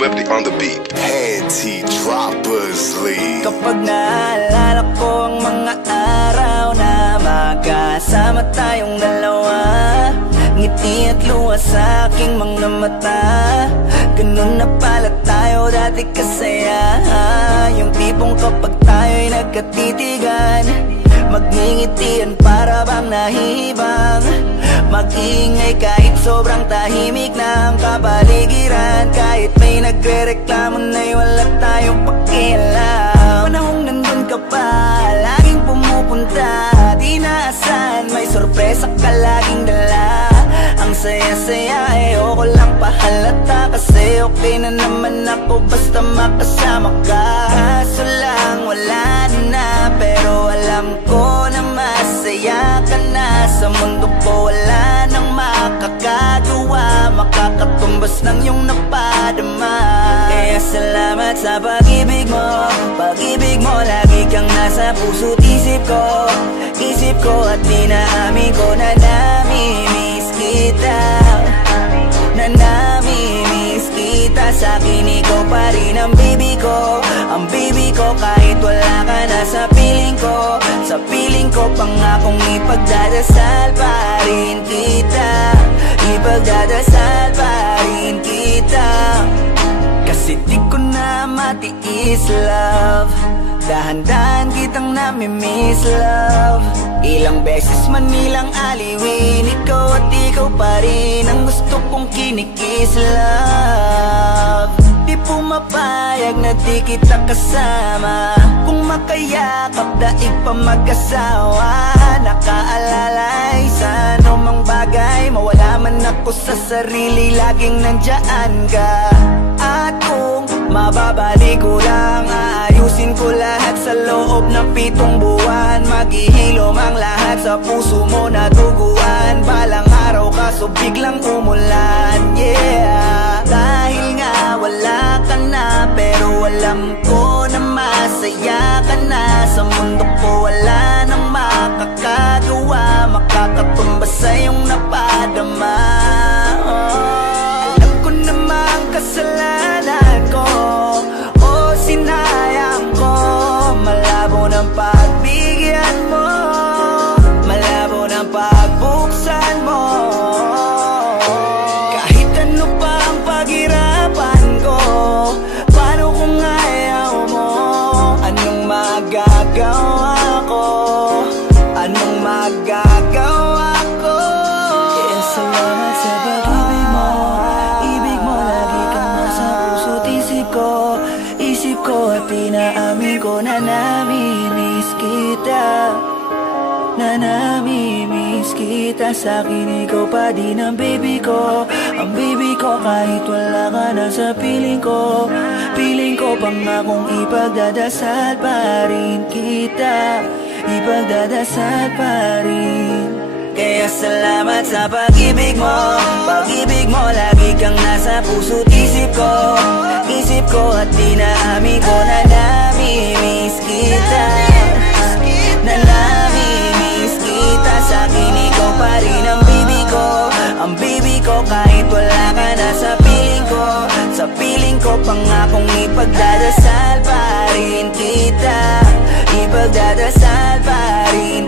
Swifty on the beat. Panty Droppers League. Kapag naalala ko ang mga araw na magkasama tayong dalawa, ngiti at luha sa aking mga mata. Ganun na pala tayo dati kasaya. Yung tipong kapag tayo'y nagkatitigan, magngingitian para bang nahihibang. Mag-iingay kahit sobrang tahimik na ang kapaligiran. Kahit may nagre-reklamo na'y wala tayong pakialam. Panahong nandun ka pa, laging pumupunta, di naasahan, may sorpresa ka laging dala. Ang saya-saya, ayoko lang pahalata, kasi okay na naman ako basta makasama ka. Kaso lang wala na, pero alam ko na masaya ka na. Sa mundo ko wala nang makakagawa, makakatumbas ng iyong napadama. Kaya salamat sa pag-ibig mo, pag-ibig mo. Lagi kang nasa puso't isip ko at dinaamin ko na namimiss kita, na namimiss kita. Sa'kin ikaw pa rin ang baby ko, ang baby ko. Kahit wala ka na sa piling ko, pangakong ipagdadasal pa rin kita, ipagdadasal pa rin kita. Kasi di ko na matiis, love, dahan-dahan kitang namimiss, love. Ilang beses man nilang aliwin, ikaw at ikaw pa rin ang gusto kong kinikis, love. Di pumapayag na di kita kasama, kung makayakap daig pa mag-asawa. Nakaalalay sa anumang bagay, mawala man ako sa sarili, laging nandyan ka. At kung mababalik ko lang, aayusin ko lahat sa loob ng 7 buwan. Maghihilom ang lahat sa puso mo na duguan. Balang araw kaso biglang umulan, yeah. Dahil nga wala ka na, pero alam ko na masaya ka na. Sa mundo ko wala nang makakagawa, makakatumbas sa iyong napadama. Alam ko namang kasalanan ko, o sinayang ko. Malabo ng pagbigyan mo, malabo ng pagbuksan mo. Kahit ano pa ang paghirapan ko, paano kung ayaw mo? Anong magagawa ko? Anong magagawa ko? Kaya salamat sa pag-ibig mo, ibig mo. Lagi kang nasa puso't isip ko at inaamin ko na namimiss kita, na namimiss kita. Sa'kin ikaw pa din ang baby ko, ang baby ko. Kahit wala ka na sa piling ko, pangakong ipagdadasal pa rin kita, ipagdadasal pa rin. Kaya salamat sa pag-ibig mo, pag-ibig mo. Lagi kang nasa puso't isip ko at dinaamin ko na namimiss kita, na namimiss kita. Sa'kin ikaw pa rin ang baby ko, ang baby ko. Kahit wala ka na sa piling ko, pangakong ipagdadasal pa rin kita, ipagdadasal pa rin